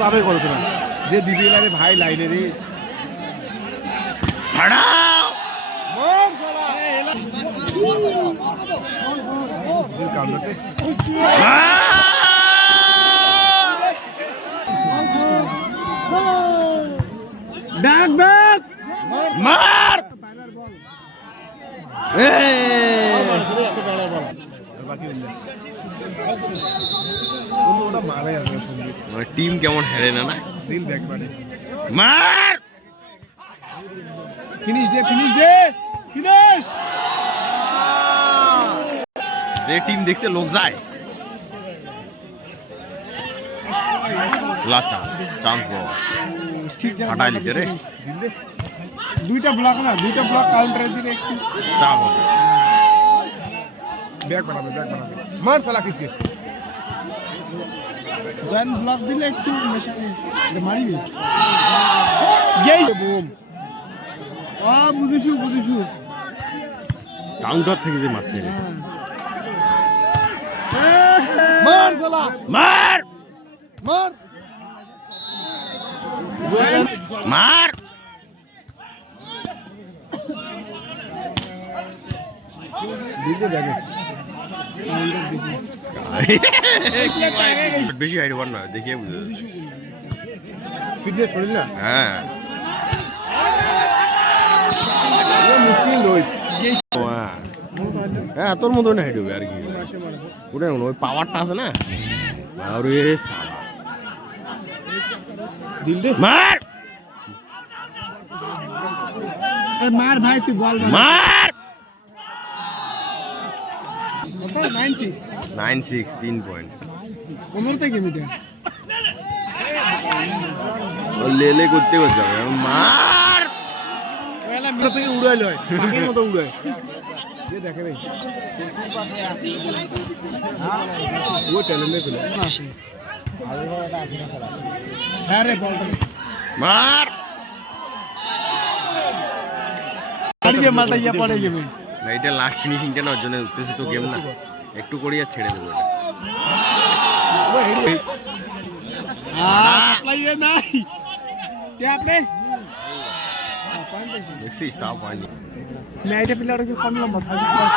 পাবে করেছে না যে দিবি না রে ভাই লাইনে রে হাড়াও বল সালা দিল কামড়াতে ডাক ডাক মার এত বেড়া বল বাকি ওটা মারে আর মানে টিম কেমন হেরে না না দিল ব্যাক মানে মার ফিনিশ দে ফিনিশ যে টিম দেখছে লোক যায় লা চান্স বল হাঁটাই লিখে রে দুইটা ব্লক কাউন্টারে দিলে একটু চাপ হবে ব্যাক বানাবে মার সালা কিসকে জান ব্লক দিলে একটু মেশানে মারিবি গেই বুম বুঝিছু কাউন্টার থেকে যে মারছে রে মার সালা মার মার দিতে ব্যাগে বেশি হাইট ওভার না দেখিয়ে বুঝে ফিটনেস শরীর না হ্যাঁ মুশকিল নয় হ্যাঁ তোর মতো না হাইট হবে আর কি ওটা ওই পাওয়ারটা আছে না আর ওই সালা দিল দে মার মার ভাই তুই বল মার 96 9-6 3 পয়েন্ট কোমর থেকে মিটে লেলে করতে যাবে মার পয়লা মিট থেকে উড়াই লয় পাখির মতো উড়ায় যে দেখে রে ও ট্যালেন্টেড প্লেয়ার আছে হ্যাঁ রে বল মার গাড়ি দিয়ে মালটা ইয়া পড়ে যাবে না এটা লাস্ট ফিনিশিংটা না ওর জন্য উত্তেজিত গেম না একটু করি আর ছেড়ে দেবো এটা সাপ্লাই নাই ট্যাপ রে দেখছিস তাও পাইনি मैं आईटे प्लेयर को कम लंबा 30 वर्ष